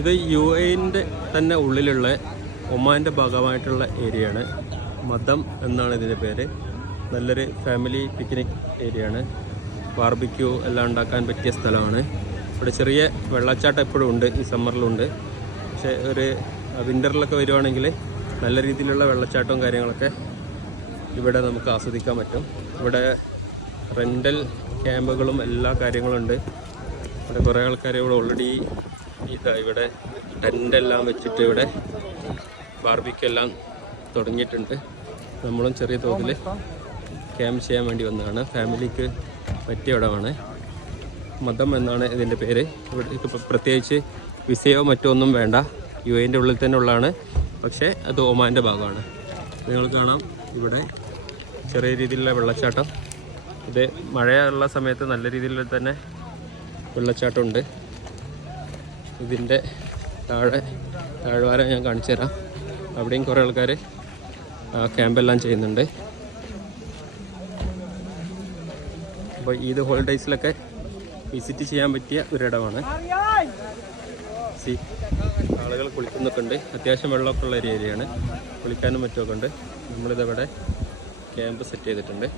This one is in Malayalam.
ഇത് UAE തന്നെ ഉള്ളിലുള്ള ഒമാൻ്റെ ഭാഗമായിട്ടുള്ള ഏരിയയാണ്. മദം എന്നാണ് ഇതിൻ്റെ പേര്. നല്ലൊരു ഫാമിലി പിക്നിക് ഏരിയയാണ്. ബാർബിക്യൂ എല്ലാം ഉണ്ടാക്കാൻ പറ്റിയ സ്ഥലമാണ്. ഇവിടെ ചെറിയ വെള്ളച്ചാട്ടം എപ്പോഴും ഉണ്ട്, ഈ സമ്മറിലുണ്ട്. പക്ഷേ ഒരു വിൻ്ററിലൊക്കെ വരുവാണെങ്കിൽ നല്ല രീതിയിലുള്ള വെള്ളച്ചാട്ടവും കാര്യങ്ങളൊക്കെ ഇവിടെ നമുക്ക് ആസ്വദിക്കാൻ പറ്റും. ഇവിടെ റെൻ്റൽ ക്യാമ്പുകളും എല്ലാ കാര്യങ്ങളും ഉണ്ട്. ഇവിടെ കുറേ ആൾക്കാർ ഇവിടെ ഓൾറെഡി ഇവിടെ ടെൻ്റെല്ലാം വെച്ചിട്ട് ഇവിടെ ബാർബിക്യൂ എല്ലാം തുടങ്ങിയിട്ടുണ്ട്. നമ്മളും ചെറിയ തോതിൽ ക്യാമ്പ് ചെയ്യാൻ വേണ്ടി വന്നതാണ്. ഫാമിലിക്ക് പറ്റിയ ഇടമാണ്. മദം എന്നാണ് ഇതിൻ്റെ പേര്. ഇവിടെ ഇപ്പോൾ പ്രത്യേകിച്ച് വിസയോ മറ്റോ ഒന്നും വേണ്ട. UAE ഉള്ളിൽ തന്നെ ഉള്ളതാണ്. പക്ഷേ അത് ഒമാൻ്റെ ഭാഗമാണ്. നിങ്ങൾ കാണാം ഇവിടെ ചെറിയ രീതിയിലുള്ള വെള്ളച്ചാട്ടം. ഇത് മഴയുള്ള സമയത്ത് നല്ല രീതിയിൽ തന്നെ വെള്ളച്ചാട്ടമുണ്ട്. ഇതിൻ്റെ താഴ്വാരം ഞാൻ കാണിച്ചു തരാം. അവിടെയും കുറേ ആൾക്കാർ ക്യാമ്പെല്ലാം ചെയ്യുന്നുണ്ട്. അപ്പോൾ ഈദ് ഹോളിഡേയ്സിലൊക്കെ വിസിറ്റ് ചെയ്യാൻ പറ്റിയ ഒരിടമാണ്. ആളുകൾ കുളിക്കുന്നൊക്കെ ഉണ്ട്. അത്യാവശ്യം വെള്ളമൊക്കെ ഉള്ള ഒരു ഏരിയയാണ്. കുളിക്കാനും മറ്റുമൊക്കെ ഉണ്ട്. നമ്മളിതവിടെ ക്യാമ്പ് സെറ്റ് ചെയ്തിട്ടുണ്ട്.